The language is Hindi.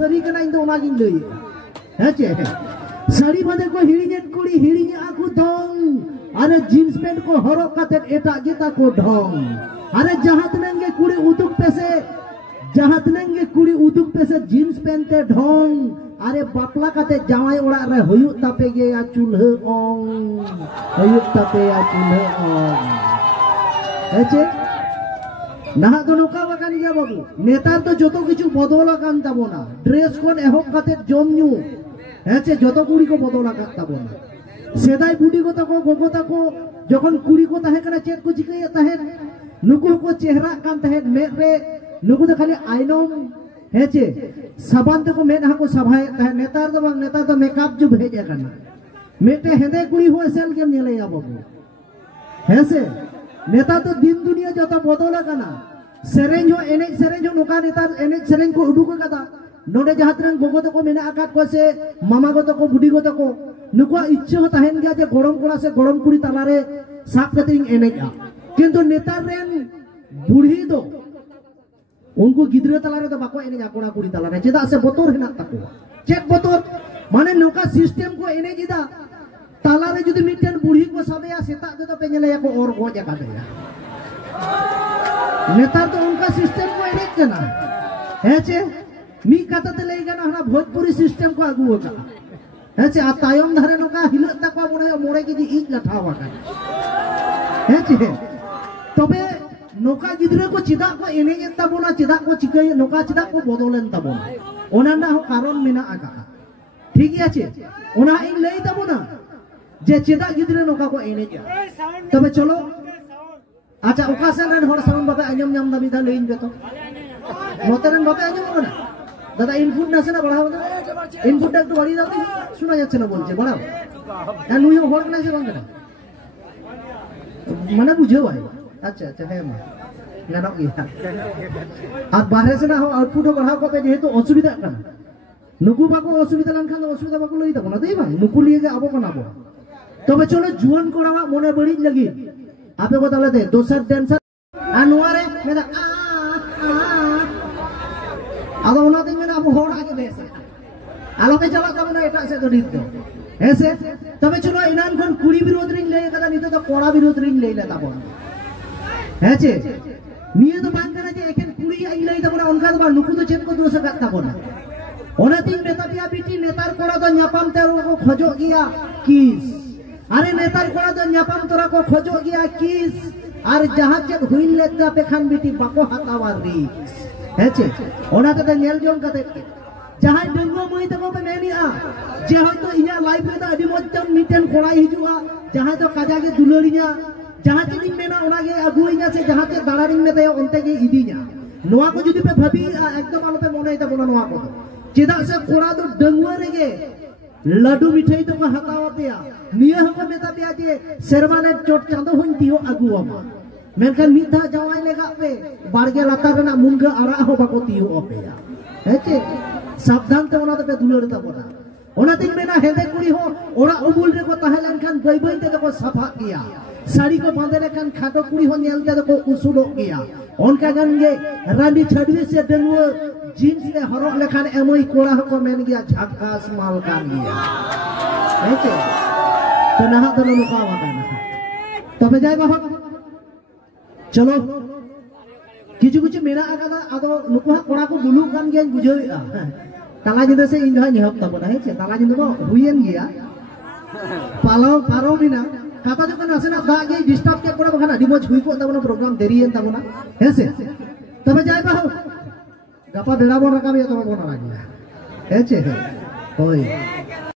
सारी कना इन दो ओनागिन लई हेचे साड़ी बांधे को हिड़ीनेट कुड़ी हिड़ीने आकु दंग अरे जीन्स पैंट को हरक काते एटा गेता को ढंग अरे जहां तनेंगे कुड़ी उदुक पेसे जीन्स पैंट ते ढंग अरे बापला काते जावाई ओड़ा रे हुयुक तापे गे या चूल्हा ओंग हुयुक तापे या चूल्हा ओंग हेचे नाहा तो नोका बाकान गया बाबू नेतार तो जोतो किछु बदला कान ताबोना ड्रेस कोन एहब काते जम न्यू हेचे जोतो कुड़ी को बदला कान ताबोना सेदाई बुडी को तको गोगो तको जखन कुड़ी को ताहे कना चेक को चिकैया ताहे नुकु को चेहरा कान ताहे मेद रे नुकु तो खाली आइनोम हेचे साबान तको मेद हा को सभाए ताहे नेतार तो मेकअप जो भेजे कना मेटे हेदे कुड़ी हो एसेल के नेलेया बाबू हेसे नेता तो दिन दुनिया जो बदला कना सेरेंज हो एने सेरेंज हो नोका नेतार एने सेरेंज को उडुक कदा नोडे जहातरन गोगो तको मेना आकात को से मामा को तको बुडी को तको नुकुआ इच्छा हो ताहेन गया जे गरम कोड़ा से गरम कुड़ी तालारे साफ कतिंग एनेगा किंतु नेतार रेन बुढ़ी दो उनको गिद्रे तालारे तो बाको एनेगा कोड़ा कुड़ी तालारे चेदा से बोतोर हेना तको चेक बोतोर माने नोका सिस्टम को एने गिदा तालारे जुदी मिटन बुढ़ी को साबेया सेता दो पे नेले को और गोज कादेया नेतार तो उनका सिस्टम को एने जना हेचे मी कथा ते लई गना हना भोजपुरी सिस्टम को आगु का हेचे आ तायम धारे नोका हिलत तको मोड़े की इज लठावा का हेचे तबे नोका गिद्रे को चिदा को एने ताबोना चिदा को चिकै नोका चिदा को बदलेन ताबोना ओनाना हो कारण मेना आगा ठीक आछे ओना इन लई ताबोना जे चिदा गिद्रे नोका को एने तबे चलो अच्छा ओकासन रेन हर साउंड बापे आंजम नाम दाबी दा लईन बेतो नोतेरन बापे आंजम ना दादा इनपुट नासे ना बढ़ाओ ना इनपुट একটু বাড়িয়ে দাও শোনা যাচ্ছে না বলছে বাড়াও আর নুইও হল না সে বাংলা মানে বুঝেও ভাই আচ্ছা আচ্ছা হ্যাঁ মা গানক ইয়া আর বাহিরে से ना हो आउटपुट बढ़ाओ को पे जेहेतु असुविधा কানা नुकु बाको असुविधा लानखान असुविधा बाको लई तबो ना देई बांग नुकु लिये गे आबो बनाबो तबे चलो जुआन कोड़ावा मने बड़ी लगी आपे को ताले दे दोसर डांसर आनुआरे मेदा आदो उना दिन में अब होड़ आगे बेस आलो पे चला तब ना एटा से तो रीत दो ऐसे तबे चलो इनान कोन कुड़ी विरोध रिंग ले कदा नितो तो कोड़ा विरोध रिंग ले लेता बोन हेचे निये तो बात करा जे एकेन कुड़ी आई लई तबना उनका तो नुकु तो चेन को दोस काता बोना ओना दिन नेता पिया बीटी नेतार कोड़ा तो न्यापाम तेरो को खोजो गया किस अरे नेतार कोड़ा तो न्यापाम तोरा को खोजो गया किस और जहां चेक हुइल लेता पे खान बीटी बाको हातावा रिक्स हेचे ओना कते नेल जों कते जहां डंगो मई तको पे मेनिया जे होयतो इया लाइफ रे अडी मजम मिटेन कोड़ा हिजुआ जहां तो काजा के दुलरिया जहां चेदिन मेना ओना गे अगुइया से जहां ते दाड़ारिन में दे ओनते गे इदिया नोआ को जुदी पे भाबी एकदम आलो पे मने ता बोना नोआ को चेदा से कोड़ा तो डंगो रे गे लड्डू मिठाई तो को हतावा पेया निया हको मेता पेया जे शेरमाने चोट चांदो हुन दियो अगुआ मेनखान मिथा जावाई लेगा पे बारगे लातार रेना मुनगा आरा हो बाको तियो अपेया हेचे सावधान ते ओना पे दुलर ताबोना ओना दिन मेना हेदे कुड़ी हो ओरा उबुल रे को ताहे लेनखान गई गई ते को सफा किया साड़ी को बांधे लेखान खाटो कुड़ी हो नेलते को उसुलो किया ओनका गन गे रानी छडवी से डंगो जीन्स ले हरक लेखान एमोई कोड़ा को मेन गया झकास माल कान गया हेचे तो नहा तो नुका वाना तबे जाय बाहर चलो किछु किछु मेरा आगादा आदो नुकुहा कोड़ा को बुलु गान गे बुझेआ ताला जिंदा से इन जहां हफ्ता बना है चे ताला जिंदा हुयन गया पालो पारो बिना काता जो कना सेना दा गे डिस्टर्ब के कोड़ा बखाना अडी मज हुई को तबना प्रोग्राम देरियन तबना हेसे तबे जाय बा गपा बेड़ा बन रका बे तब बना लागिया हेचे होय